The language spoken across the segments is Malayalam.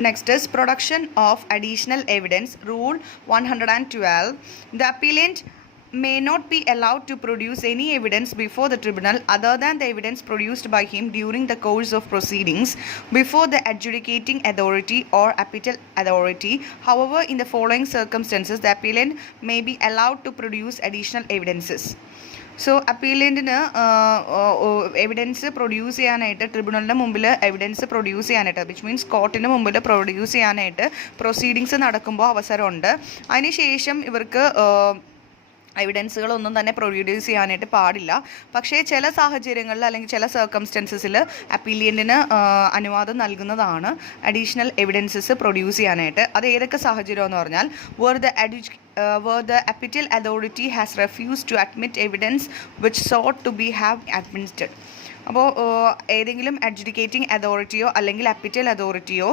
Next is production of additional evidence. Rule 112. The appellant may not be allowed to produce any evidence before the tribunal other than the evidence produced by him during the course of proceedings before the adjudicating authority or appellate authority. However, in the following circumstances, the appellant may be allowed to produce additional evidences. So അപ്പീലൻറ്റിന് എവിഡൻസ് പ്രൊഡ്യൂസ് ചെയ്യാനായിട്ട് ട്രിബ്യൂണലിൻ്റെ മുമ്പിൽ എവിഡൻസ് പ്രൊഡ്യൂസ് ചെയ്യാനായിട്ട് വിച്ച് മീൻസ് കോർട്ടിന് മുമ്പിൽ പ്രൊഡ്യൂസ് ചെയ്യാനായിട്ട് പ്രൊസീഡിങ്സ് നടക്കുമ്പോൾ അവസരമുണ്ട്. അതിനുശേഷം ഇവർക്ക് എവിഡൻസുകളൊന്നും തന്നെ പ്രൊഡ്യൂസ് ചെയ്യാനായിട്ട് പാടില്ല. പക്ഷേ ചില സാഹചര്യങ്ങളിൽ അല്ലെങ്കിൽ ചില സർക്കംസ്റ്റൻസസിൽ അപ്പീലിയൻറ്റിന് അനുവാദം നൽകുന്നതാണ് അഡീഷണൽ എവിഡൻസസ് പ്രൊഡ്യൂസ് ചെയ്യാനായിട്ട്. അത് ഏതൊക്കെ സാഹചര്യം എന്ന് പറഞ്ഞാൽ where the appellate authority has refused to admit evidence which sought to be have admitted. അപ്പോൾ ഏതെങ്കിലും അഡ്ജുഡിക്കേറ്റിംഗ് അതോറിറ്റിയോ അല്ലെങ്കിൽ അപ്പീറ്റൽ അതോറിറ്റിയോ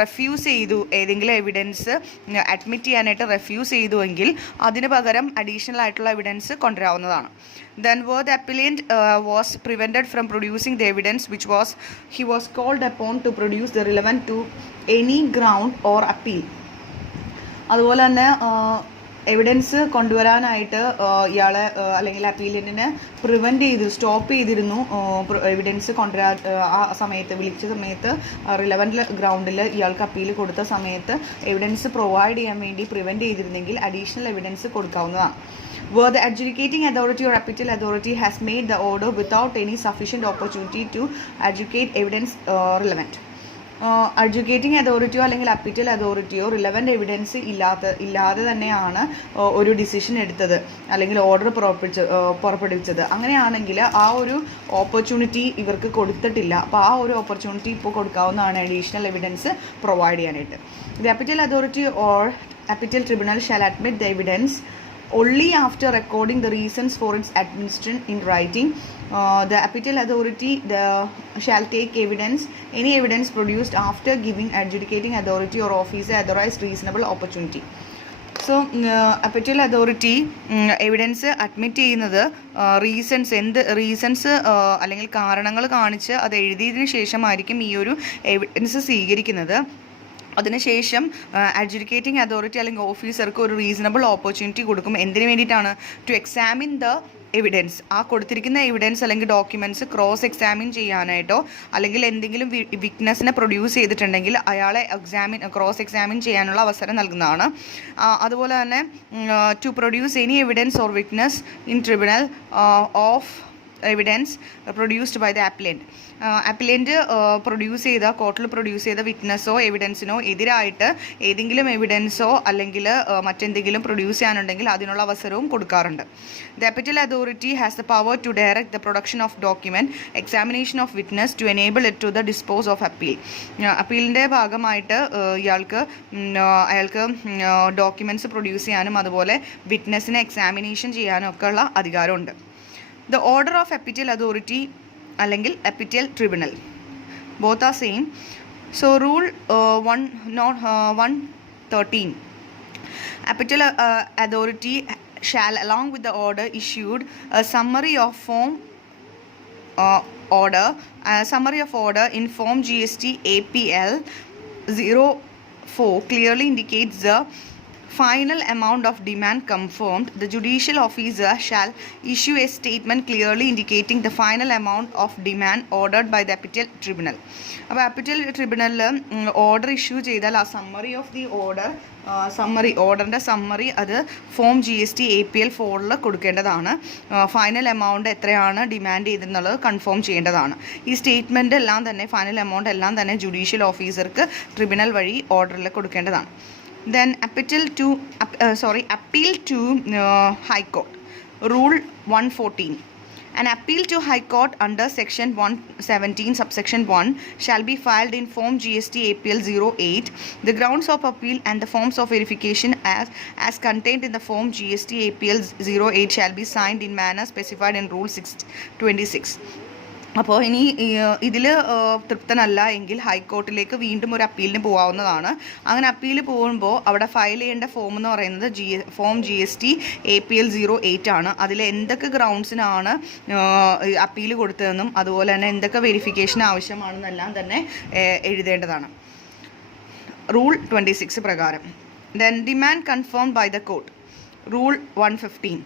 റെഫ്യൂസ് ചെയ്തു, ഏതെങ്കിലും എവിഡൻസ് അഡ്മിറ്റ് ചെയ്യാനായിട്ട് റെഫ്യൂസ് ചെയ്തുവെങ്കിൽ അതിന് പകരം അഡീഷണൽ ആയിട്ടുള്ള evidence കൊണ്ടുവരാവുന്നതാണ്. Then where the appellant was prevented from producing the evidence which he was called upon to produce the relevant to any ground or appeal. അതുപോലെ തന്നെ എവിഡൻസ് കൊണ്ടുവരാനായിട്ട് ഇയാളെ അല്ലെങ്കിൽ അപ്പീലൻറ്റിനെ സ്റ്റോപ്പ് ചെയ്തിരുന്നു. എവിഡൻസ് ആ സമയത്ത് വിളിച്ച സമയത്ത് റിലവൻറ്റ് ഗ്രൗണ്ടിൽ ഇയാൾക്ക് അപ്പീൽ കൊടുത്ത സമയത്ത് എവിഡൻസ് പ്രൊവൈഡ് ചെയ്യാൻ വേണ്ടി പ്രിവെൻറ്റ് ചെയ്തിരുന്നെങ്കിൽ അഡീഷണൽ എവിഡൻസ് കൊടുക്കാവുന്നതാണ്. Where the adjudicating authority or appellate authority has made the order without any sufficient opportunity to adjudicate evidence relevant. അഡ്ജുക്കേറ്റിംഗ് അതോറിറ്റിയോ അല്ലെങ്കിൽ അപ്പീറ്റൽ അതോറിറ്റിയോ റിലവൻറ്റ് എവിഡൻസ് ഇല്ലാതെ തന്നെയാണ് ഒരു ഡിസിഷൻ എടുത്തത് അല്ലെങ്കിൽ ഓർഡർ പുറപ്പെടുവിച്ചത്. അങ്ങനെയാണെങ്കിൽ ആ ഒരു ഓപ്പർച്യൂണിറ്റി ഇവർക്ക് കൊടുത്തിട്ടില്ല. അപ്പോൾ ആ ഒരു ഓപ്പർച്യൂണിറ്റി ഇപ്പോൾ കൊടുക്കാവുന്നതാണ് അഡീഷണൽ എവിഡൻസ് പ്രൊവൈഡ് ചെയ്യാനായിട്ട്. The അപ്പീറ്റൽ authority or അപ്പീറ്റൽ tribunal shall admit the evidence only after recording the reasons for its administration in writing. The appellate authority shall take any evidence produced after giving adjudicating authority or officer otherwise reasonable opportunity. So അപ്പീറ്റൽ അതോറിറ്റി എവിഡൻസ് അഡ്മിറ്റ് ചെയ്യുന്നത് റീസൺസ് അല്ലെങ്കിൽ കാരണങ്ങൾ കാണിച്ച് അത് എഴുതിയതിനു ശേഷമായിരിക്കും ഈ ഒരു എവിഡൻസ് സ്വീകരിക്കുന്നത്. അതിനുശേഷം അഡ്ജുഡിക്കേറ്റിംഗ് അതോറിറ്റി അല്ലെങ്കിൽ ഓഫീസർക്ക് ഒരു റീസണബിൾ ഓപ്പർച്യൂണിറ്റി കൊടുക്കും. എന്തിനു വേണ്ടിയിട്ടാണ്? To examine the evidence. ആ കൊടുത്തിരിക്കുന്ന എവിഡൻസ് അല്ലെങ്കിൽ ഡോക്യുമെൻറ്റ്സ് ക്രോസ് എക്സാമിൻ ചെയ്യാനായിട്ടോ അല്ലെങ്കിൽ എന്തെങ്കിലും വിറ്റ്നസിനെ പ്രൊഡ്യൂസ് ചെയ്തിട്ടുണ്ടെങ്കിൽ അയാളെ ക്രോസ് എക്സാമിൻ ചെയ്യാനുള്ള അവസരം നൽകുന്നതാണ്. അതുപോലെ തന്നെ to produce any evidence or witness in tribunal of evidence produced by the appellant. Appellant കോർട്ടിൽ പ്രൊഡ്യൂസ് ചെയ്ത വിറ്റ്നസ്സോ എവിഡൻസിനോ എതിരായിട്ട് ഏതെങ്കിലും എവിഡൻസോ അല്ലെങ്കിൽ മറ്റെന്തെങ്കിലും പ്രൊഡ്യൂസ് ചെയ്യാനുണ്ടെങ്കിൽ അതിനുള്ള അവസരവും കൊടുക്കാറുണ്ട്. ദ അപ്പീറ്റൽ authority has the power to direct the production of document, examination of witness to enable it to the dispose of appeal. അപ്പീലിൻ്റെ ഭാഗമായിട്ട് അയാൾക്ക് ഡോക്യുമെൻറ്റ്സ് പ്രൊഡ്യൂസ് ചെയ്യാനും അതുപോലെ വിറ്റ്നസിനെ എക്സാമിനേഷൻ ചെയ്യാനും ഒക്കെ ഉള്ള അധികാരമുണ്ട്. The order of appellate authority അല്ലെങ്കിൽ appellate tribunal both are same. So rule 113. Appellate authority shall along with the order issued a summary of order in form GST APL 04 clearly indicates the final amount of demand confirmed. The judicial officer shall issue a statement clearly indicating the final amount of demand ordered by the appellate tribunal. അപ്പോൾ അപ്പീറ്റൽ ട്രിബ്യൂണലിൽ ഓർഡർ ഇഷ്യൂ ചെയ്താൽ ആ സമ്മറി ഓഫ് ദി ഓർഡറിൻ്റെ സമ്മറി അത് ഫോം GST APL 4 കൊടുക്കേണ്ടതാണ്. ഫൈനൽ എമൗണ്ട് എത്രയാണ് ഡിമാൻഡ് ചെയ്തെന്നുള്ളത് കൺഫേം ചെയ്യേണ്ടതാണ്. ഈ സ്റ്റേറ്റ്മെൻറ്റ് എല്ലാം തന്നെ ഫൈനൽ എമൗണ്ട് എല്ലാം തന്നെ ജുഡീഷ്യൽ ഓഫീസർക്ക് ട്രിബ്യൂണൽ വഴി ഓർഡറിൽ കൊടുക്കേണ്ടതാണ്. Then appeal to High Court. Rule 114. An appeal to High Court under Section 117 subsection 1 shall be filed in form GST APL 08. The grounds of appeal and the forms of verification as contained in the form GST APL 08 shall be signed in manner specified in Rule 626. അപ്പോൾ ഇനി ഇതിൽ തൃപ്തനല്ല എങ്കിൽ ഹൈക്കോർട്ടിലേക്ക് വീണ്ടും ഒരു അപ്പീലിന് പോകാവുന്നതാണ്. അങ്ങനെ അപ്പീൽ പോകുമ്പോൾ അവിടെ ഫയൽ ചെയ്യേണ്ട ഫോം എന്ന് പറയുന്നത് ഫോം GST APL 08 ആണ്. അതിൽ എന്തൊക്കെ ഗ്രൗണ്ട്സിനാണ് അപ്പീൽ കൊടുത്തതെന്നും അതുപോലെ തന്നെ എന്തൊക്കെ വെരിഫിക്കേഷൻ ആവശ്യമാണെന്നെല്ലാം തന്നെ എഴുതേണ്ടതാണ്. റൂൾ 26 പ്രകാരം. Then demand confirmed by the court. Rule 115.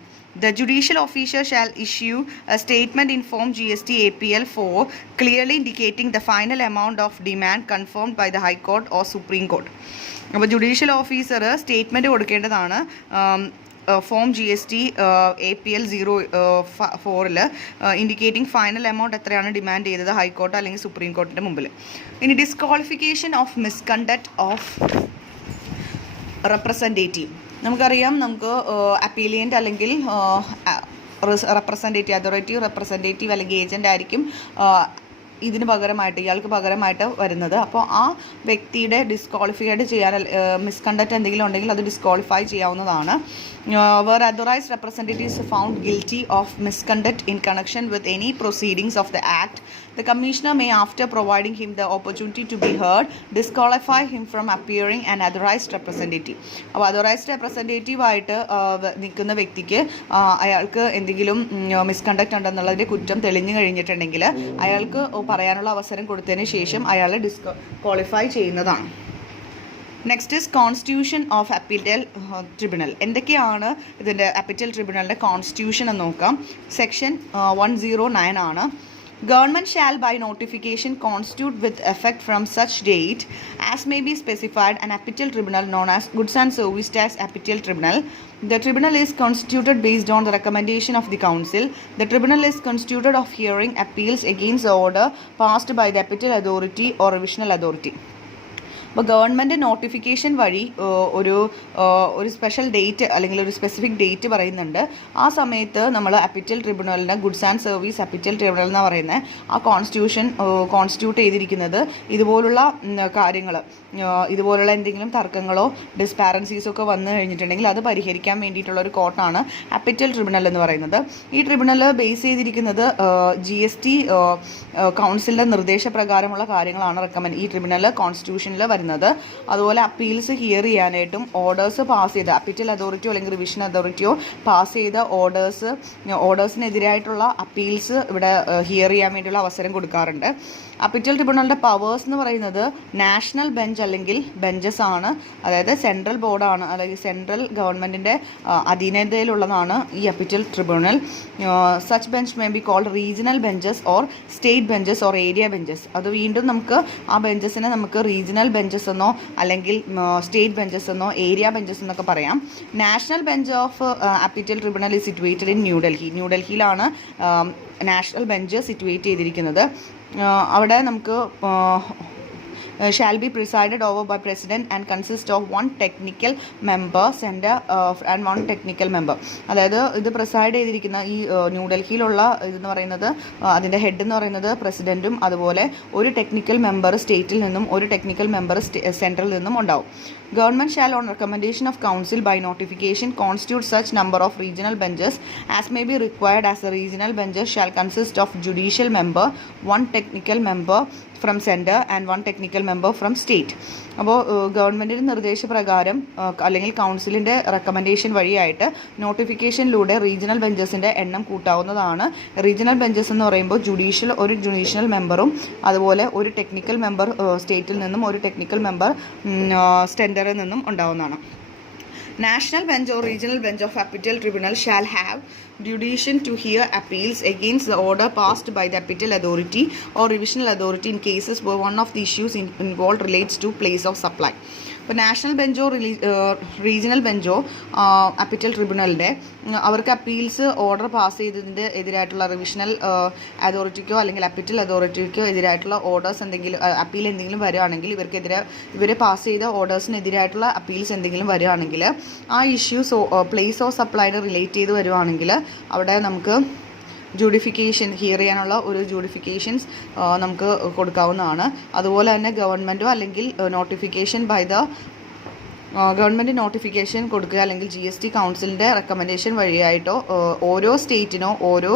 The judicial officer shall issue a statement in Form GST APL 4 clearly indicating the final amount of demand confirmed by the High Court or Supreme Court. അപ്പോൾ ജുഡീഷ്യൽ ഓഫീസർ സ്റ്റേറ്റ്മെൻറ്റ് കൊടുക്കേണ്ടതാണ് form GST APL 04 indicating final amount എത്രയാണ് ഡിമാൻഡ് ചെയ്തത് ഹൈക്കോർട്ട് അല്ലെങ്കിൽ സുപ്രീം കോർട്ടിൻ്റെ മുമ്പിൽ. ഇനി disqualification of misconduct of representative. നമുക്കറിയാം, നമുക്ക് അപ്പീലിയൻ്റ് അല്ലെങ്കിൽ റെപ്രസെൻറ്റേറ്റീവ്, അതോറിറ്റി റെപ്രസെൻറ്റേറ്റീവ് അല്ലെങ്കിൽ ഏജൻ്റ് ആയിരിക്കും ഇതിന് പകരമായിട്ട്, ഇയാൾക്ക് പകരമായിട്ട് വരുന്നത്. അപ്പോൾ ആ വ്യക്തിയുടെ ഡിസ്ക്വാളിഫൈഡ് ചെയ്യാൻ, മിസ്കണ്ടക്ട് എന്തെങ്കിലും ഉണ്ടെങ്കിൽ അത് ഡിസ്ക്വാളിഫൈ ചെയ്യാവുന്നതാണ്. Where authorized representatives found guilty of misconduct in connection with any proceedings of the Act, the Commissioner may, after providing him the opportunity to be heard, disqualify him from appearing an authorized representative. അപ്പോൾ authorized representative ആയിട്ട് നിൽക്കുന്ന വ്യക്തിക്ക് അയാൾക്ക് എന്തെങ്കിലും മിസ്കണ്ടക്ട് ഉണ്ടെന്നുള്ളതിൻ്റെ കുറ്റം തെളിഞ്ഞു കഴിഞ്ഞിട്ടുണ്ടെങ്കിൽ അയാൾക്ക് പറയാനുള്ള അവസരം കൊടുത്തതിന് ശേഷം അയാളെ ഡിസ്ക്വാളിഫൈ ചെയ്യുന്നതാണ്. Next is constitution of appeal tribunal. എന്തൊക്കെയാണ് ഇതിൻ്റെ അപ്പീൽ ട്രിബ്യൂണലിൻ്റെ കോൺസ്റ്റിറ്റ്യൂഷൻ എന്ന് നോക്കാം. സെക്ഷൻ 109 ആണ്. Government shall by notification constitute with effect from such date as may be specified an appellate tribunal known as Goods and Service Tax Appellate Tribunal. The tribunal is constituted based on the recommendation of the council. The tribunal is constituted of hearing appeals against the order passed by the appellate authority or revisional authority. അപ്പോൾ ഗവൺമെൻറ് നോട്ടിഫിക്കേഷൻ വഴി ഒരു സ്പെഷ്യൽ ഡേറ്റ് അല്ലെങ്കിൽ ഒരു സ്പെസിഫിക് ഡേറ്റ് പറയുന്നുണ്ട്. ആ സമയത്ത് നമ്മൾ അപ്പീൽ ട്രിബ്യൂണലിന് goods and service appeal tribunal എന്ന് പറയുന്നത് ആ കോൺസ്റ്റിറ്റ്യൂട്ട് ചെയ്തിരിക്കുന്നത് ഇതുപോലുള്ള കാര്യങ്ങൾ, ഇതുപോലുള്ള എന്തെങ്കിലും തർക്കങ്ങളോ ഡിസ്പാരൻസീസോ ഒക്കെ വന്നു കഴിഞ്ഞിട്ടുണ്ടെങ്കിൽ അത് പരിഹരിക്കാൻ വേണ്ടിയിട്ടുള്ള ഒരു കോർട്ടാണ് അപ്പീൽ ട്രിബ്യൂണൽ എന്ന് പറയുന്നത്. ഈ ട്രിബ്യൂണൽ ബേസ് ചെയ്തിരിക്കുന്നത് GST കൗൺസിലിൻ്റെ നിർദ്ദേശപ്രകാരമുള്ള കാര്യങ്ങളാണ് ഈ ട്രിബ്യൂണൽ കോൺസ്റ്റിറ്റ്യൂഷനിൽ വരുന്നത്. അതുപോലെ അപ്പീൽസ് ഹിയർ ചെയ്യാനായിട്ടും ഓർഡേഴ്സ് പാസ് ചെയ്ത അപ്പീൽ അതോറിറ്റിയോ അല്ലെങ്കിൽ റിവിഷൻ അതോറിറ്റിയോ പാസ് ചെയ്ത ഓർഡേഴ്സിനെതിരായിട്ടുള്ള അപ്പീൽസ് ഇവിടെ ഹിയർ ചെയ്യാൻ വേണ്ടിയുള്ള അവസരം കൊടുക്കാറുണ്ട്. അപ്പീൽ ട്രിബ്യൂണലിൻ്റെ പവേഴ്സ് എന്ന് പറയുന്നത് നാഷണൽ ബെഞ്ച് അല്ലെങ്കിൽ ബെഞ്ചസ് ആണ്. അതായത് സെൻട്രൽ ബോർഡാണ്, അല്ലെങ്കിൽ സെൻട്രൽ ഗവൺമെൻറ്റിൻ്റെ അധീനതയിലുള്ളതാണ് ഈ appeal tribunal. Such bench may be called regional benches or state benches or area benches. അത് വീണ്ടും നമുക്ക് ആ ബെഞ്ചസിനെ നമുക്ക് റീജിയണൽ ബെഞ്ചസ് എന്നോ അല്ലെങ്കിൽ സ്റ്റേറ്റ് ബെഞ്ചസ് എന്നോ ഏരിയ ബെഞ്ചസ് എന്നൊക്കെ പറയാം. National bench of appeal tribunal is situated in ന്യൂഡൽഹിയിലാണ് നാഷണൽ ബെഞ്ച് സിറ്റുവേറ്റ് ചെയ്തിരിക്കുന്നത്. അവിടെ നമുക്ക് shall be presided over by president and consist of one technical member and one technical member. അതായത് ഇത് പ്രിസൈഡ് ചെയ്തിരിക്കുന്ന ഈ ന്യൂഡൽഹിയിലുള്ള ഇതെന്ന് പറയുന്നത് അതിൻ്റെ ഹെഡ് എന്ന് പറയുന്നത് പ്രസിഡൻറ്റും അതുപോലെ ഒരു ടെക്നിക്കൽ മെമ്പർ സ്റ്റേറ്റിൽ നിന്നും ഒരു ടെക്നിക്കൽ മെമ്പർ സെൻട്രലിൽ നിന്നും ഉണ്ടാവും. Government shall on recommendation of council by notification constitute such number of regional benches as may be required as the regional benches shall consist of judicial member, one technical member from center and one technical member from state. അപ്പോൾ ഗവൺമെൻറ്റിൻ്റെ നിർദ്ദേശപ്രകാരം അല്ലെങ്കിൽ കൗൺസിലിൻ്റെ റെക്കമെൻഡേഷൻ വഴിയായിട്ട് നോട്ടിഫിക്കേഷനിലൂടെ റീജിയണൽ ബെഞ്ചസിൻ്റെ എണ്ണം കൂട്ടാവുന്നതാണ്. റീജിയണൽ ബെഞ്ചസ് എന്ന് പറയുമ്പോൾ ഒരു ജുഡീഷ്യൽ മെമ്പറും അതുപോലെ ഒരു ടെക്നിക്കൽ മെമ്പർ സ്റ്റേറ്റിൽ നിന്നും ഒരു ടെക്നിക്കൽ മെമ്പർ സെൻറ്ററിൽ നിന്നും ഉണ്ടാവുന്നതാണ്. National bench or regional bench of appellate tribunal shall have jurisdiction to hear appeals against the order passed by the appellate authority or revisional authority in cases where one of the issues involved relates to place of supply. ഇപ്പോൾ നാഷണൽ ബെഞ്ചോ റീജിയണൽ ബെഞ്ചോ അപ്പീൽ ട്രിബ്യൂണലിൻ്റെ അവർക്ക് അപ്പീൽസ് ഓർഡർ പാസ് ചെയ്തതിൻ്റെ എതിരായിട്ടുള്ള റിവിഷണൽ അതോറിറ്റിക്കോ അല്ലെങ്കിൽ അപ്പീൽ അതോറിറ്റിക്കോ എതിരായിട്ടുള്ള ഓർഡേഴ്സ് എന്തെങ്കിലും അപ്പീൽ എന്തെങ്കിലും വരികയാണെങ്കിൽ ഇവർ പാസ് ചെയ്ത ഓർഡേഴ്സിനെതിരായിട്ടുള്ള അപ്പീൽസ് എന്തെങ്കിലും വരികയാണെങ്കിൽ ആ issues place of supplied relate ചെയ്ത് വരുവാണെങ്കിൽ അവിടെ നമുക്ക് ഹിയർ ചെയ്യാനുള്ള ഒരു ജൂഡിഫിക്കേഷൻസ് നമുക്ക് കൊടുക്കാവുന്നതാണ്. അതുപോലെ തന്നെ ഗവൺമെൻറ്റോ അല്ലെങ്കിൽ ഗവൺമെൻറ് നോട്ടിഫിക്കേഷൻ കൊടുക്കുക അല്ലെങ്കിൽ GST കൗൺസിലിൻ്റെ റെക്കമെൻഡേഷൻ വഴിയായിട്ടോ ഓരോ സ്റ്റേറ്റിനോ ഓരോ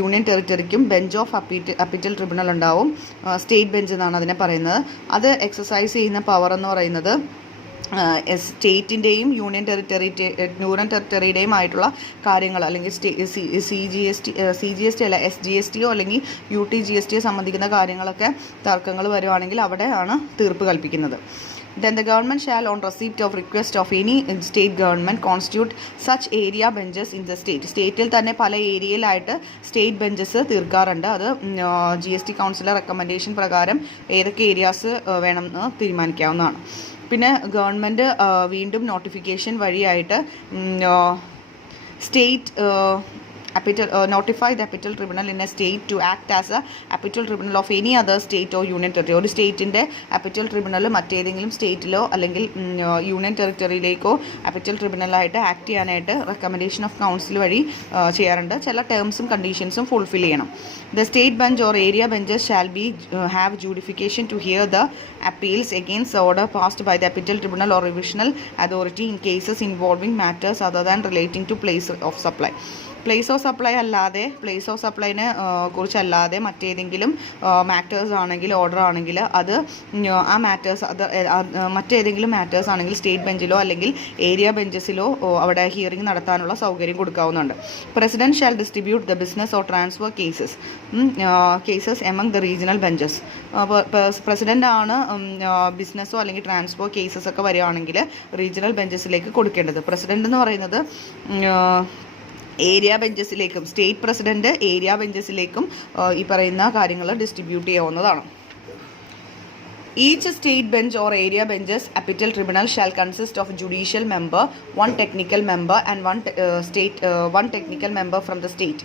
യൂണിയൻ ടെറിട്ടറിക്കും ബെഞ്ച് ഓഫ് അപ്പീൽ ട്രിബ്യൂണൽ ഉണ്ടാവും. സ്റ്റേറ്റ് ബെഞ്ച് എന്നാണ് അതിനെ പറയുന്നത്. അത് എക്സസൈസ് ചെയ്യുന്ന പവർ എന്ന് പറയുന്നത് സ്റ്റേറ്റിൻ്റെയും യൂണിയൻ ടെറിട്ടറിയുടെയും ആയിട്ടുള്ള കാര്യങ്ങൾ അല്ലെങ്കിൽ CGST അല്ല SGSTയോ അല്ലെങ്കിൽ UTGSTയോ സംബന്ധിക്കുന്ന കാര്യങ്ങളൊക്കെ തർക്കങ്ങൾ വരുവാണെങ്കിൽ അവിടെയാണ് തീർപ്പ് കൽപ്പിക്കുന്നത്. Then the government shall, on receipt of request of any state government, constitute such area benches in the state. സ്റ്റേറ്റിൽ തന്നെ പല ഏരിയയിലായിട്ട് സ്റ്റേറ്റ് ബെഞ്ചസ് തീർക്കാറുണ്ട്. അത് GST കൗൺസിലെ റെക്കമെൻഡേഷൻ പ്രകാരം ഏതൊക്കെ ഏരിയാസ് വേണമെന്ന് തീരുമാനിക്കാവുന്നതാണ്. പിന്നെ ഗവൺമെൻറ് വീണ്ടും നോട്ടിഫിക്കേഷൻ വഴിയായിട്ട് state notify the appellate tribunal in a state to act as a appellate tribunal of any other state or union territory. ഒരു സ്റ്റേറ്റിൻ്റെ appellate tribunal മറ്റേതെങ്കിലും സ്റ്റേറ്റിലോ അല്ലെങ്കിൽ യൂണിയൻ ടെറിട്ടറിയിലേക്കോ appellate tribunal-ആയിട്ട് ആക്ട് ചെയ്യാനായിട്ട് റെക്കമെൻഡേഷൻ ഓഫ് കൗൺസിൽ വഴി ചെയ്യാറുണ്ട്. ചില ടേംസും കണ്ടീഷൻസും ഫുൾഫിൽ ചെയ്യണം. The state bench or area benches shall be have justification to hear the appeals against the order passed by the appellate tribunal or revisional authority in cases involving matters other than relating to place of supply. Place of supply അല്ലാതെ പ്ലേസ് ഓഫ് സപ്ലൈനെ കുറിച്ചല്ലാതെ മറ്റേതെങ്കിലും മാറ്റേഴ്സ് ആണെങ്കിൽ ഓർഡർ ആണെങ്കിൽ അത് ആ മാറ്റേഴ്സ് അത് മറ്റേതെങ്കിലും മാറ്റേഴ്സ് ആണെങ്കിൽ സ്റ്റേറ്റ് ബെഞ്ചിലോ അല്ലെങ്കിൽ ഏരിയ ബെഞ്ചസിലോ അവിടെ ഹിയറിംഗ് നടത്താനുള്ള സൗകര്യം കൊടുക്കാവുന്നുണ്ട്. President shall distribute the business or transfer cases among the regional benches. President ആണ് ബിസിനസ്സോ അല്ലെങ്കിൽ ട്രാൻസ്ഫർ കേസസ് ഒക്കെ വരികയാണെങ്കിൽ റീജിയണൽ ബെഞ്ചസിലേക്ക് കൊടുക്കേണ്ടത്. പ്രസിഡന്റ് എന്ന് പറയുന്നത് ഏരിയ ബെഞ്ചസിലേക്കും സ്റ്റേറ്റ് പ്രസിഡന്റ് ഏരിയ ബെഞ്ചസിലേക്കും ഈ പറയുന്ന കാര്യങ്ങൾ ഡിസ്ട്രിബ്യൂട്ട് ചെയ്യാവുന്നതാണ്. Each state bench or area benches appellate tribunal shall consist of judicial member, one technical member and one technical member from the state.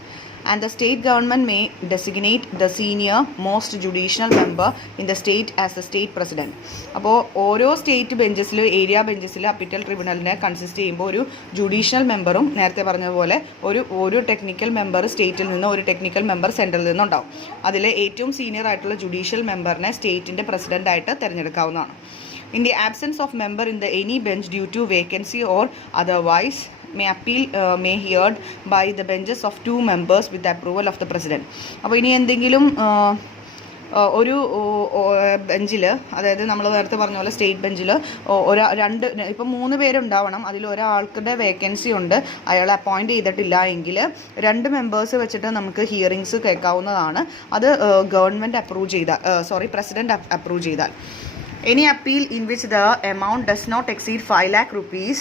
And the state government may designate the senior most judicial member in the state as the state president. അപ്പോൾ ഓരോ സ്റ്റേറ്റ് ബെഞ്ചസിലും ഏരിയ ബെഞ്ചസിലും അപ്പീറ്റൽ ട്രിബ്യൂണലിനെ കൺസിസ്റ്റ് ചെയ്യുമ്പോൾ ഒരു ജുഡീഷ്യൽ മെമ്പറും നേരത്തെ പറഞ്ഞതുപോലെ ഒരു ടെക്നിക്കൽ മെമ്പർ സ്റ്റേറ്റിൽ നിന്ന് ഒരു ടെക്നിക്കൽ മെമ്പർ സെൻട്രലിൽ നിന്നുണ്ടാവും. അതിൽ ഏറ്റവും സീനിയർ ആയിട്ടുള്ള judicial മെമ്പറിനെ സ്റ്റേറ്റിൻ്റെ പ്രസിഡൻ്റായിട്ട് തിരഞ്ഞെടുക്കാവുന്നതാണ്. In the absence of member in the any bench due to vacancy or otherwise, may heard by the benches of 2 members with the approval of the president. അപ്പോൾ ഇനി എന്തെങ്കിലും ഒരു ബെഞ്ചിൽ, അതായത് നമ്മൾ നേരത്തെ പറഞ്ഞ പോലെ സ്റ്റേറ്റ് ബെഞ്ചിൽ ഇപ്പം 3 പേരുണ്ടാവണം. അതിൽ ഒരാൾക്കുടെ വേക്കൻസി ഉണ്ട്, അയാളെ അപ്പോയിൻറ്റ് ചെയ്തിട്ടില്ല എങ്കിൽ 2 മെമ്പേഴ്സ് വെച്ചിട്ട് നമുക്ക് ഹിയറിങ്സ് കേൾക്കാവുന്നതാണ്. അത് പ്രസിഡൻറ്റ് അപ്രൂവ് ചെയ്താൽ. Any appeal in which the amount does not exceed 5 lakh rupees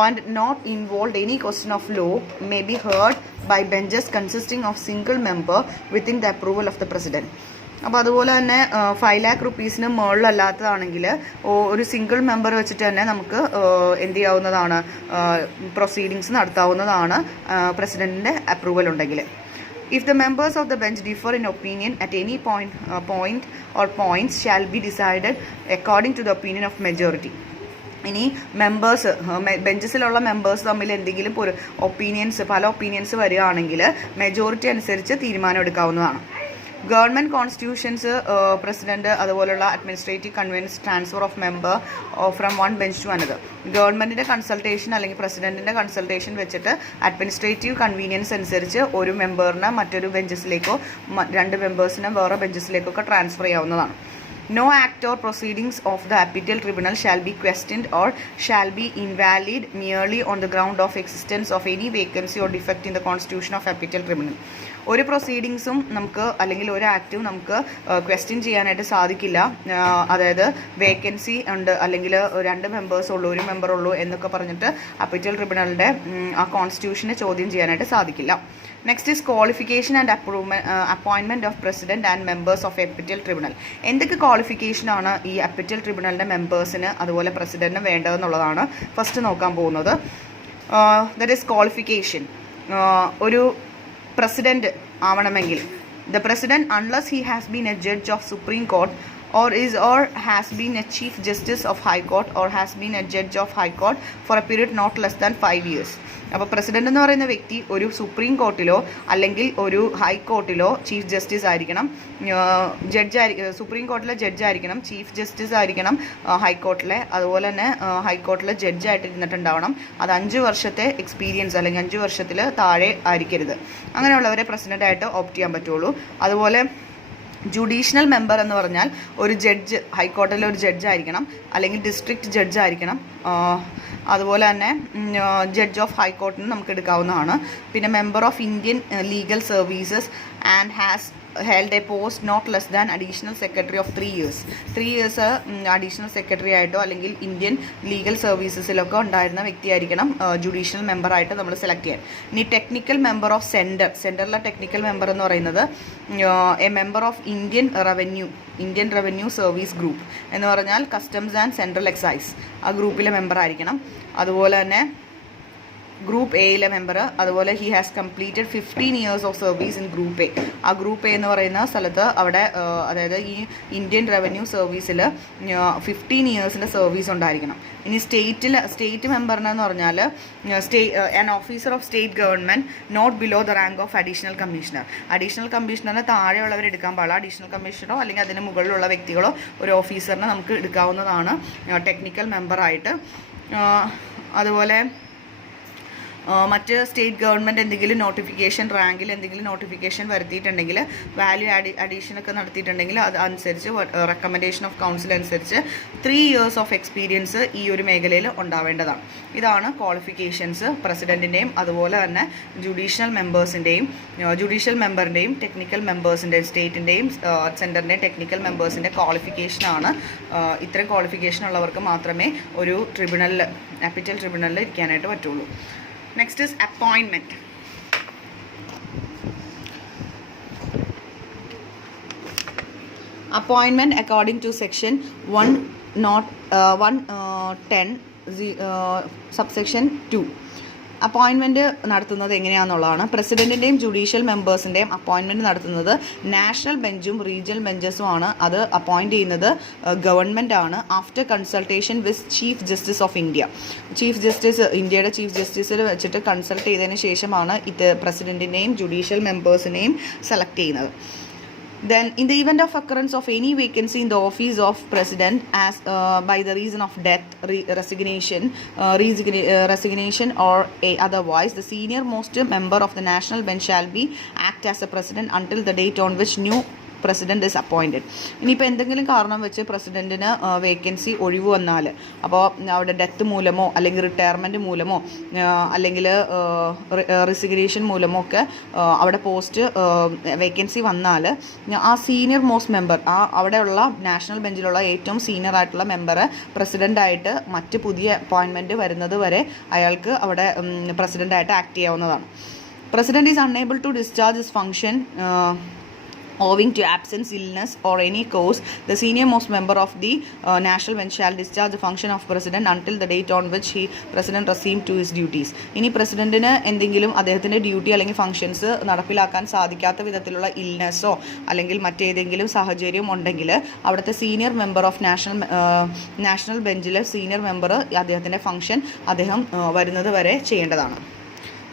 and not involved any question of law may be heard by benches consisting of single member within the approval of the president. അപ്പോൾ അതുപോലെ തന്നെ 5 lakh rupeesന് മുകളിലല്ലാത്തതാണെങ്കിൽ ഒരു സിംഗിൾ മെമ്പർ വെച്ചിട്ട് തന്നെ നമുക്ക് എന്ത് ചെയ്യാവുന്നതാണ്, പ്രൊസീഡിങ്സ് നടത്താവുന്നതാണ് പ്രസിഡൻറ്റിൻ്റെ അപ്രൂവൽ ഉണ്ടെങ്കിൽ. If the members of the bench differ in opinion at any point or points shall be decided according to the opinion of majority. ഇനി ബെഞ്ചസിലുള്ള മെമ്പേഴ്സ് തമ്മിൽ എന്തെങ്കിലും പല ഒപ്പീനിയൻസ് വരികയാണെങ്കിൽ മെജോറിറ്റി അനുസരിച്ച് തീരുമാനം എടുക്കാവുന്നതാണ്. ഗവൺമെൻറ് കോൺസ്റ്റിറ്റ്യൂഷൻസ് പ്രസിഡന്റ് അതുപോലുള്ള administrative convenience transfer of member from one bench to another. ഗവൺമെൻറ്റിൻ്റെ കൺസൾട്ടേഷൻ അല്ലെങ്കിൽ പ്രസിഡൻറ്റിൻ്റെ കൺസൾട്ടേഷൻ വെച്ചിട്ട് അഡ്മിനിസ്ട്രേറ്റീവ് കൺവീനിയൻസ് അനുസരിച്ച് ഒരു മെമ്പറിനെ മറ്റൊരു ബെഞ്ചസിലേക്കോ 2 മെമ്പേഴ്സിനെ വേറെ ബെഞ്ചസിലേക്കൊക്കെ ട്രാൻസ്ഫർ ചെയ്യാവുന്നതാണ്. No act or proceedings of the appellate tribunal shall be questioned or shall be invalid merely on the ground of existence of any vacancy or defect in the constitution of appellate tribunal. ഒരു പ്രൊസീഡിങ്സും നമുക്ക് അല്ലെങ്കിൽ ഒരു ആക്റ്റും നമുക്ക് ക്വസ്റ്റ്യൻ ചെയ്യാനായിട്ട് സാധിക്കില്ല. അതായത് വേക്കൻസി ഉണ്ട് അല്ലെങ്കിൽ 2 മെമ്പേഴ്സ് ഉള്ളൂ, 1 മെമ്പർ ഉള്ളൂ എന്നൊക്കെ പറഞ്ഞിട്ട് അപ്പീറ്റൽ ട്രിബ്യൂണലിൻ്റെ ആ കോൺസ്റ്റിറ്റ്യൂഷനെ ചോദ്യം ചെയ്യാനായിട്ട് സാധിക്കില്ല. Next is qualification and appointment of president and members of അപ്പീറ്റൽ ട്രിബ്യൂണൽ. എന്തൊക്കെ ക്വാളിഫിക്കേഷനാണ് ഈ അപ്പീറ്റൽ ട്രിബ്യൂണലിൻ്റെ മെമ്പേഴ്സിന് അതുപോലെ പ്രസിഡന്റിന് വേണ്ടതെന്നുള്ളതാണ് ഫസ്റ്റ് നോക്കാൻ പോകുന്നത്. That is qualification. ഒരു പ്രസിഡന്റ് ആവണമെങ്കിൽ the president, unless he has been a judge of Supreme Court or has been a chief justice of High Court or has been a judge of High Court for a period not less than 5 years. അപ്പോൾ പ്രസിഡന്റ് എന്ന് പറയുന്ന വ്യക്തി ഒരു സുപ്രീം കോർട്ടിലോ അല്ലെങ്കിൽ ഒരു ഹൈക്കോർട്ടിലോ ചീഫ് ജസ്റ്റിസ് ആയിരിക്കണം, സുപ്രീം കോർട്ടിലെ ജഡ്ജ് ആയിരിക്കണം, ചീഫ് ജസ്റ്റിസ് ആയിരിക്കണം ഹൈക്കോർട്ടിലെ, അതുപോലെ തന്നെ ഹൈക്കോർട്ടിലെ ജഡ്ജായിട്ട് ഇരുന്നിട്ടുണ്ടാവണം. അത് 5 വർഷത്തെ എക്സ്പീരിയൻസ് അല്ലെങ്കിൽ 5 വർഷത്തിൽ താഴെ ആയിരിക്കരുത്. അങ്ങനെയുള്ളവരെ പ്രസിഡൻ്റായിട്ട് ഓപ്റ്റ് ചെയ്യാൻ പറ്റുള്ളൂ. അതുപോലെ ജുഡീഷ്യൽ മെമ്പർ എന്ന് പറഞ്ഞാൽ ഒരു ജഡ്ജ്, ഹൈക്കോടതിയിലെ ഒരു ജഡ്ജ് ആയിരിക്കണം, അല്ലെങ്കിൽ ഡിസ്ട്രിക്ട് ജഡ്ജ് ആയിരിക്കണം. അതുപോലെ തന്നെ ജഡ്ജ് ഓഫ് ഹൈക്കോർട്ടിന് നമുക്ക് എടുക്കാവുന്നതാണ്. പിന്നെ member of Indian legal services and has held a post not less than additional secretary of 3 years. 3 years additional secretary ആയിട്ടോ അല്ലെങ്കിൽ ഇന്ത്യൻ ലീഗൽ സർവീസസിലൊക്കെ ഉണ്ടായിരുന്ന വ്യക്തിയായിരിക്കണം ജുഡീഷ്യൽ മെമ്പറായിട്ട് നമ്മൾ സെലക്ട് ചെയ്യാൻ. ഇനി ടെക്നിക്കൽ മെമ്പർ ഓഫ് സെൻറ്ററിലെ ടെക്നിക്കൽ മെമ്പർ എന്ന് പറയുന്നത് a member of Indian revenue service group എന്ന് പറഞ്ഞാൽ കസ്റ്റംസ് ആൻഡ് സെൻട്രൽ എക്സൈസ് ആ ഗ്രൂപ്പിലെ മെമ്പർ ആയിരിക്കണം. അതുപോലെ തന്നെ ഗ്രൂപ്പ് എയിലെ മെമ്പർ, അതുപോലെ he has completed 15 years of service in group A. ആ ഗ്രൂപ്പ് എ എന്ന് പറയുന്ന സ്ഥലത്ത് അവിടെ അതായത് ഈ ഇന്ത്യൻ റവന്യൂ സർവീസിൽ 15 years സർവീസ് ഉണ്ടായിരിക്കണം. ഇനി സ്റ്റേറ്റ് മെമ്പറിനെന്ന് പറഞ്ഞാൽ an officer of state government not below the rank of additional commissioner. Additional കമ്മീഷണറിന് താഴെയുള്ളവർ എടുക്കാൻ പാടില്ല. അഡീഷണൽ കമ്മീഷണറോ അല്ലെങ്കിൽ അതിന് മുകളിലുള്ള വ്യക്തികളോ ഒരു ഓഫീസറിനെ നമുക്ക് എടുക്കാവുന്നതാണ് ടെക്നിക്കൽ മെമ്പറായിട്ട്. അതുപോലെ മറ്റ് സ്റ്റേറ്റ് ഗവൺമെൻറ് എന്തെങ്കിലും നോട്ടിഫിക്കേഷൻ, റാങ്കിൽ എന്തെങ്കിലും നോട്ടിഫിക്കേഷൻ വരുത്തിയിട്ടുണ്ടെങ്കിൽ, വാല്യൂ അഡീഷനൊക്കെ നടത്തിയിട്ടുണ്ടെങ്കിൽ അത് അനുസരിച്ച് റെക്കമെൻഡേഷൻ ഓഫ് കൗൺസിൽ അനുസരിച്ച് 3 years ഓഫ് എക്സ്പീരിയൻസ് ഈ ഒരു മേഖലയിൽ ഉണ്ടാവേണ്ടതാണ്. ഇതാണ് ക്വാളിഫിക്കേഷൻസ് പ്രസിഡൻറ്റിൻ്റെയും അതുപോലെ തന്നെ ജുഡീഷ്യൽ മെമ്പറിൻ്റെയും ടെക്നിക്കൽ മെമ്പേഴ്സിൻ്റെയും സ്റ്റേറ്റിൻ്റെയും സെൻറ്ററിൻ്റെയും ടെക്നിക്കൽ മെമ്പേഴ്സിൻ്റെ ക്വാളിഫിക്കേഷനാണ്. ഇത്രയും ക്വാളിഫിക്കേഷൻ ഉള്ളവർക്ക് മാത്രമേ ഒരു ട്രിബ്യൂണലിൽ, അപ്പീൽ ട്രിബ്യൂണലിൽ ഇരിക്കാനായിട്ട് പറ്റുള്ളൂ. Next is appointment. Appointment according to section 110 subsection 2. Appointment നടത്തുന്നത് എങ്ങനെയാണെന്നുള്ളതാണ്. പ്രസിഡൻറ്റിൻ്റെയും ജുഡീഷ്യൽ മെമ്പേഴ്സിൻ്റെയും അപ്പോയിൻമെൻറ്റ് നടത്തുന്നത് നാഷണൽ ബെഞ്ചും റീജിയണൽ ബെഞ്ചസും ആണ്. അത് അപ്പോയിൻറ്റ് ചെയ്യുന്നത് ഗവൺമെൻറ് ആണ് after consultation with chief justice of India. ഇന്ത്യയുടെ ചീഫ് ജസ്റ്റിസിൽ വെച്ചിട്ട് കൺസൾട്ട് ചെയ്തതിന് ശേഷമാണ് ഇത് പ്രസിഡൻറ്റിനെയും ജുഡീഷ്യൽ മെമ്പേഴ്സിനെയും സെലക്ട് ചെയ്യുന്നത്. Then, in the event of occurrence of any vacancy in the office of president as by the reason of death, resignation or otherwise, the senior most member of the national bench shall be act as a president until the date on which new president is appointed. ഇനിയിപ്പോൾ എന്തെങ്കിലും കാരണം വെച്ച് പ്രസിഡൻറ്റിന് വേക്കൻസി ഒഴിവ് വന്നാൽ, അപ്പോൾ അവിടെ ഡെത്ത് മൂലമോ അല്ലെങ്കിൽ റിട്ടയർമെൻറ്റ് മൂലമോ അല്ലെങ്കിൽ റിസിഗ്നേഷൻ മൂലമോ ഒക്കെ അവിടെ പോസ്റ്റ് വേക്കൻസി വന്നാൽ ആ സീനിയർ മോസ്റ്റ് മെമ്പർ, അവിടെയുള്ള നാഷണൽ ബെഞ്ചിലുള്ള ഏറ്റവും സീനിയർ ആയിട്ടുള്ള മെമ്പർ പ്രസിഡൻ്റായിട്ട് മറ്റ് പുതിയ അപ്പോയിൻമെൻറ്റ് വരുന്നത് വരെ അയാൾക്ക് അവിടെ പ്രസിഡൻ്റായിട്ട് ആക്ട് ചെയ്യാവുന്നതാണ്. President is unable to discharge his function owing to absence, illness or any cause, the senior most member of the national bench shall discharge the function of president until the date on which he president resumed to his duties. ഇനി പ്രസിഡന്റിന് എന്തെങ്കിലും അദ്ദേഹത്തിൻ്റെ ഡ്യൂട്ടി അല്ലെങ്കിൽ ഫംഗ്ഷൻസ് നടപ്പിലാക്കാൻ സാധിക്കാത്ത വിധത്തിലുള്ള ഇൽനെസ്സോ അല്ലെങ്കിൽ മറ്റേതെങ്കിലും സാഹചര്യം ഉണ്ടെങ്കിൽ അവിടുത്തെ സീനിയർ മെമ്പർ ഓഫ് നാഷണൽ ബെഞ്ചിലെ സീനിയർ മെമ്പർ അദ്ദേഹത്തിൻ്റെ ഫംഗ്ഷൻ അദ്ദേഹം വരുന്നത് വരെ ചെയ്യേണ്ടതാണ്.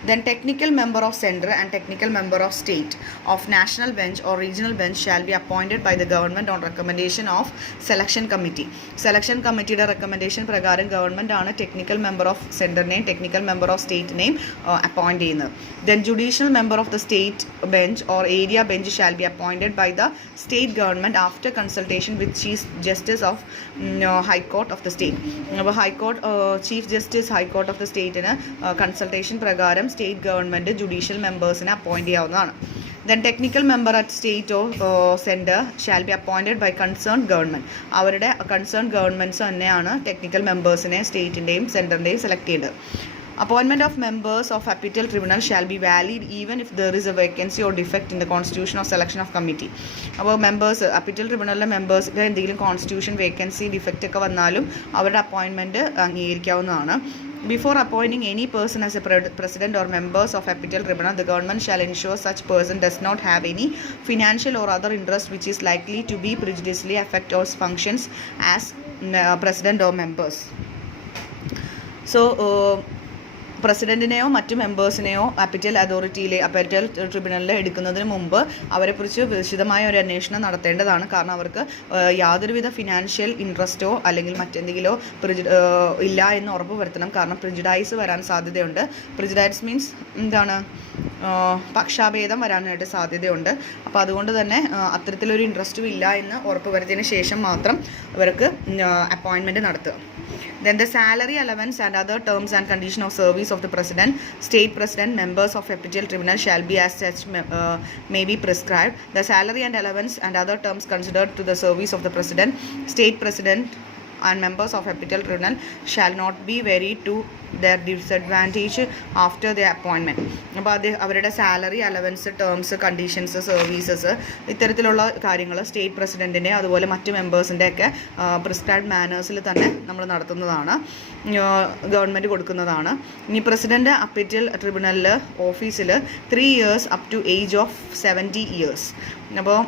Then technical member of center and technical member of state of national bench or regional bench shall be appointed by the government on recommendation of selection committee. Selection committeeയുടെ recommendation പ്രകാരം ഗവൺമെൻറ് ആണ് ടെക്നിക്കൽ മെമ്പർ ഓഫ് സെൻറ്ററിനെയും ടെക്നിക്കൽ മെമ്പർ ഓഫ് സ്റ്റേറ്റിനെയും അപ്പോയിൻറ്റ് ചെയ്യുന്നത്. Then judicial member of the state bench or area bench shall be appointed by the state government after consultation with chief justice of high court of the state. അപ്പോൾ high court chief justice high court of the സ്റ്റേറ്റിന് കൺസൾട്ടേഷൻ പ്രകാരം സ്റ്റേറ്റ് ഗവൺമെൻറ് ജുഡീഷ്യൽ മെമ്പേഴ്സിനെ അപ്പോയിൻറ്റ് ചെയ്യാവുന്നതാണ്. Then technical member at state or center shall be appointed by concerned government. അവരുടെ കൺസേൺ ഗവൺമെൻറ്റ്സ് തന്നെയാണ് ടെക്നിക്കൽ മെമ്പേഴ്സിനെ സ്റ്റേറ്റിൻ്റെയും സെൻറ്ററിൻ്റെയും സെലക്ട് ചെയ്തത്. Appointment of members of appellate tribunal shall be valid even if there is a vacancy or defect in the constitution or selection of committee. അപ്പോൾ appellate ട്രിബ്യൂണലിലെ മെമ്പേഴ്സിൻ്റെ എന്തെങ്കിലും കോൺസ്റ്റിറ്റ്യൂഷൻ വേക്കൻസി ഡിഫക്റ്റ് ഒക്കെ വന്നാലും അവരുടെ appointment അംഗീകരിക്കാവുന്നതാണ്. Before appointing any person as a president or members of appellate tribunal, the government shall ensure such person does not have any financial or other interest which is likely to be prejudicially affect or functions as president or members. So പ്രസിഡൻറ്റിനെയോ മറ്റു മെമ്പേഴ്സിനെയോ അപ്പീൽ ട്രിബ്യൂണലിൽ എടുക്കുന്നതിന് മുമ്പ് അവരെക്കുറിച്ച് വിശദമായ ഒരു അന്വേഷണം നടത്തേണ്ടതാണ്. കാരണം അവർക്ക് യാതൊരുവിധ ഫിനാൻഷ്യൽ ഇൻട്രസ്റ്റോ അല്ലെങ്കിൽ മറ്റെന്തെങ്കിലോ ഇല്ല എന്ന് ഉറപ്പ് വരുത്തണം. കാരണം പ്രിജുഡൈസ് വരാൻ സാധ്യതയുണ്ട്. പ്രിജുഡൈസ് മീൻസ് എന്താണ്? പക്ഷാഭേദം വരാനായിട്ട് സാധ്യതയുണ്ട്. അപ്പോൾ അതുകൊണ്ട് തന്നെ അത്തരത്തിലൊരു ഇൻട്രസ്റ്റും ഇല്ല എന്ന് ഉറപ്പുവരുത്തിയതിന് ശേഷം മാത്രം ഇവർക്ക് അപ്പോയിൻമെൻറ്റ് നടത്തുക. Then the salary allowance and other terms and conditions of service of the president, state president, members of appellate tribunal shall be as such may be prescribed. The salary and allowance and other terms considered to the service of the president, state president and members of appellate tribunal shall not be varied to their disadvantage after their appointment. അപ്പോൾ അവരുടെ salary, allowance, terms, conditions, services ഇത്തരത്തിലുള്ള കാര്യങ്ങൾ സ്റ്റേറ്റ് പ്രസിഡൻറ്റിൻ്റെ അതുപോലെ മറ്റ് മെമ്പേഴ്സിൻ്റെ ഒക്കെ പ്രിസ്ക്രൈബ്ഡ് മാനേഴ്സിൽ തന്നെ നമ്മൾ നടത്തുന്നതാണ്, ഗവൺമെൻറ് കൊടുക്കുന്നതാണ്. ഇനി പ്രസിഡൻറ്റ് അപ്പീൽ ട്രിബ്യൂണലിൽ ഓഫീസിൽ 3 years up to age of 70 years. അപ്പോൾ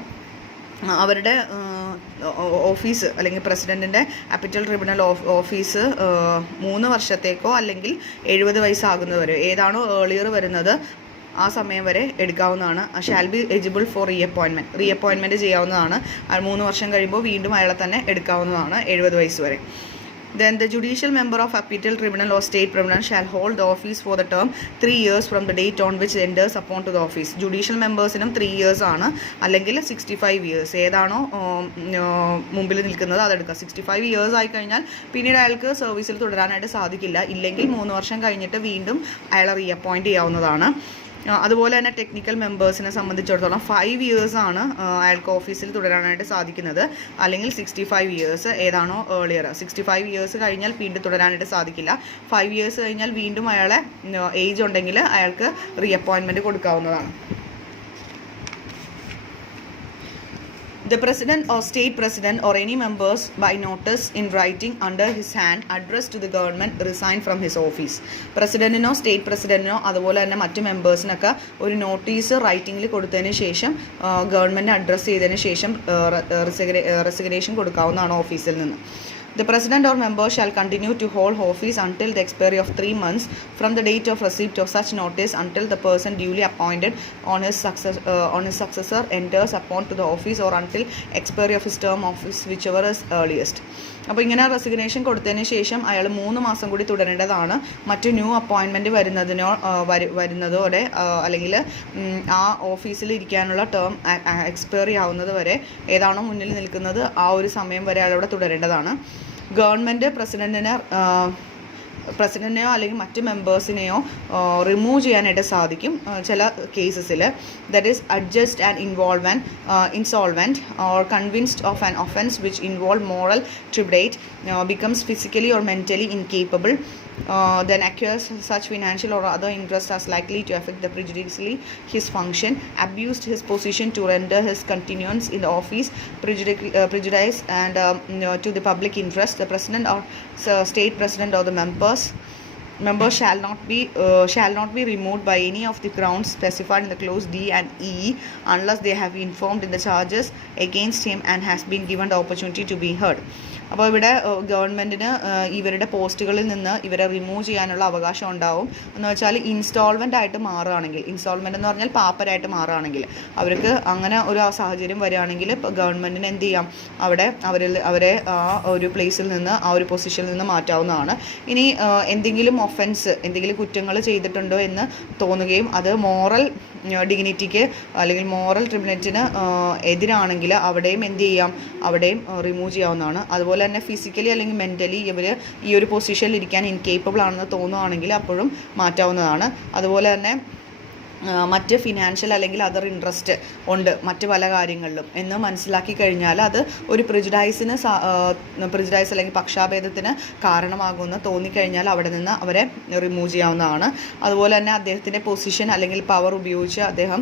അവരുടെ ഓഫീസ് അല്ലെങ്കിൽ പ്രസിഡൻറ്റിൻ്റെ അപ്പീൽ ട്രിബ്യൂണൽ ഓഫീസ് 3 വർഷത്തേക്കോ അല്ലെങ്കിൽ 70 വയസ്സാകുന്നത് വരെ ഏതാണോ ഏർലിയർ വരുന്നത് ആ സമയം വരെ എടുക്കാവുന്നതാണ്. ഷാൽ ബി എലിജിബിൾ ഫോർ റീഅപ്പോയിൻമെൻറ്റ് ചെയ്യാവുന്നതാണ്. 3 വർഷം കഴിയുമ്പോൾ വീണ്ടും അയാളെ തന്നെ എടുക്കാവുന്നതാണ് 70 വയസ്സ് വരെ. Then the judicial member of appellate tribunal or state tribunal shall hold the office for the term 3 years from the date on which enters upon to the office. Judicial membersനും 3 years ആണ്, അല്ലെങ്കിൽ 65 years ഏതാണോ മുമ്പിൽ നിൽക്കുന്നത് അതെടുക്കുക. 65 years ആയി കഴിഞ്ഞാൽ പിന്നീട് അയാൾക്ക് സർവീസിൽ തുടരാനായിട്ട് സാധിക്കില്ല. ഇല്ലെങ്കിൽ 3 വർഷം കഴിഞ്ഞിട്ട് വീണ്ടും അയാളെ റീഅപ്പോയിൻറ്റ് ചെയ്യാവുന്നതാണ്. അതുപോലെ തന്നെ ടെക്നിക്കൽ മെമ്പേഴ്സിനെ സംബന്ധിച്ചിടത്തോളം 5 years ആണ് അയാൾക്ക് ഓഫീസിൽ തുടരാനായിട്ട് സാധിക്കുന്നത്, അല്ലെങ്കിൽ 65 years ഏതാണോ ഏർലിയർ. 65 years കഴിഞ്ഞാൽ വീണ്ടും തുടരാനായിട്ട് സാധിക്കില്ല. 5 years കഴിഞ്ഞാൽ വീണ്ടും അയാളെ ഏജ് ഉണ്ടെങ്കിൽ അയാൾക്ക് റീഅപ്പോയിൻമെൻറ്റ് കൊടുക്കാവുന്നതാണ്. The president or state president or any members by notice in writing under his hand addressed to the government resign from his office. പ്രസിഡന്റിനോ സ്റ്റേറ്റ് പ്രസിഡന്റിനോ അതുപോലെ തന്നെ മറ്റ് മെമ്പേഴ്സിനൊക്കെ ഒരു നോട്ടീസ് റൈറ്റിംഗിൽ കൊടുത്തതിന് ശേഷം ഗവൺമെൻറ് അഡ്രസ്സ് ചെയ്തതിന് ശേഷം റെസിഗ്നേഷൻ കൊടുക്കാവുന്നതാണ് ഓഫീസിൽ നിന്ന്. The president or member shall continue to hold office until the expiry of 3 months from the date of receipt of such notice until the person duly appointed on his successor enters upon to the office or until expiry of his term of office, whichever is earliest. അപ്പോൾ ഇങ്ങനെ റെസിഗ്നേഷൻ കൊടുത്തതിന് ശേഷം അയാൾ 3 മാസം കൂടി തുടരേണ്ടതാണ്. മറ്റ് ന്യൂ അപ്പോയിൻമെൻറ്റ് വരുന്നതോടെ അല്ലെങ്കിൽ ആ ഓഫീസിൽ ഇരിക്കാനുള്ള ടേം എക്സ്പയറി ആവുന്നത് വരെ ഏതാണോ മുന്നിൽ നിൽക്കുന്നത് ആ ഒരു സമയം വരെ അയാൾ അവിടെ തുടരേണ്ടതാണ്. ഗവൺമെൻറ് പ്രസിഡൻറ്റിനെയോ അല്ലെങ്കിൽ മറ്റ് മെമ്പേഴ്സിനെയോ റിമൂവ് ചെയ്യാനായിട്ട് സാധിക്കും ചില കേസസിൽ. That is adjudged and insolvent or convinced of an offence which involve moral ട്രിബ്യൂണേറ്റ് becomes physically or mentally incapable, then acquires such financial or other interest as likely to affect the prejudicially his function, abused his position to render his continuance in the office prejudice and to the public interest. The president or state president or the members shall not be removed by any of the grounds specified in the clause D and E unless they have informed in the charges against him and has been given the opportunity to be heard. അപ്പോൾ ഇവിടെ ഗവൺമെൻറ്റിന് ഇവരുടെ പോസ്റ്റുകളിൽ നിന്ന് ഇവരെ റിമൂവ് ചെയ്യാനുള്ള അവകാശം ഉണ്ടാവും. എന്ന് വെച്ചാൽ ഇൻസ്റ്റാൾമെൻ്റ് ആയിട്ട് മാറുകയാണെങ്കിൽ, ഇൻസ്റ്റാൾമെൻ്റ് എന്ന് പറഞ്ഞാൽ പാപ്പരായിട്ട് മാറുകയാണെങ്കിൽ, അവർക്ക് അങ്ങനെ ഒരു സാഹചര്യം വരികയാണെങ്കിൽ ഗവൺമെൻറ്റിന് എന്ത് ചെയ്യാം, അവരെ ആ ഒരു പ്ലേസിൽ നിന്ന് ആ ഒരു പൊസിഷനിൽ നിന്ന് മാറ്റാവുന്നതാണ്. ഇനി എന്തെങ്കിലും ഒഫൻസ്, എന്തെങ്കിലും കുറ്റങ്ങൾ ചെയ്തിട്ടുണ്ടോ എന്ന് തോന്നുകയും അത് മോറൽ ഡിഗ്നിറ്റിക്ക് അല്ലെങ്കിൽ മോറൽ ട്രിബ്യൂണറ്റിന് എതിരാണെങ്കിൽ അവിടെയും എന്ത് ചെയ്യാം, അവിടെയും റിമൂവ് ചെയ്യാവുന്നതാണ്. അതുപോലെ തന്നെ ഫിസിക്കലി അല്ലെങ്കിൽ മെൻ്റലി ഇവർ ഈ ഒരു പൊസിഷനിൽ ഇരിക്കാൻ ഇൻകേപ്പബിൾ ആണെന്ന് തോന്നുകയാണെങ്കിൽ അപ്പോഴും മാറ്റാവുന്നതാണ്. അതുപോലെ തന്നെ മറ്റ് ഫിനാൻഷ്യൽ അല്ലെങ്കിൽ അതർ ഇൻട്രസ്റ്റ് ഉണ്ട് മറ്റ് പല കാര്യങ്ങളിലും എന്ന് മനസ്സിലാക്കി കഴിഞ്ഞാൽ അത് ഒരു പ്രിജുഡൈസ് അല്ലെങ്കിൽ പക്ഷാഭേദത്തിന് കാരണമാകുമെന്ന് തോന്നിക്കഴിഞ്ഞാൽ അവിടെ നിന്ന് അവരെ റിമൂവ് ചെയ്യാവുന്നതാണ്. അതുപോലെ തന്നെ അദ്ദേഹത്തിൻ്റെ പൊസിഷൻ അല്ലെങ്കിൽ പവർ ഉപയോഗിച്ച് അദ്ദേഹം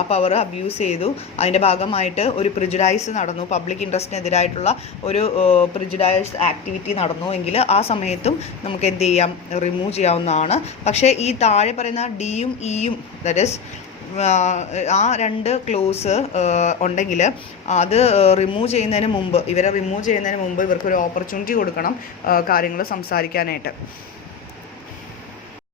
ആ പവർ അബ്യൂസ് ചെയ്തു, അതിൻ്റെ ഭാഗമായിട്ട് ഒരു പ്രിജുഡൈസ് നടന്നു, പബ്ലിക് ഇൻട്രസ്റ്റിനെതിരായിട്ടുള്ള ഒരു പ്രിജുഡൈസ് ആക്ടിവിറ്റി നടന്നു എങ്കിൽ ആ സമയത്തും നമുക്ക് എന്ത് ചെയ്യാം, റിമൂവ് ചെയ്യാവുന്നതാണ്. പക്ഷേ ഈ താഴെ പറയുന്ന ഡിയും ഇയും ദാറ്റ് ഈസ് ആ 2 ക്ലോസ് ഉണ്ടെങ്കിൽ അത് റിമൂവ് ചെയ്യുന്നതിന് മുമ്പ് ഇവർക്കൊരു ഓപ്പർച്യൂണിറ്റി കൊടുക്കണം കാര്യങ്ങൾ സംസാരിക്കാനായിട്ട്.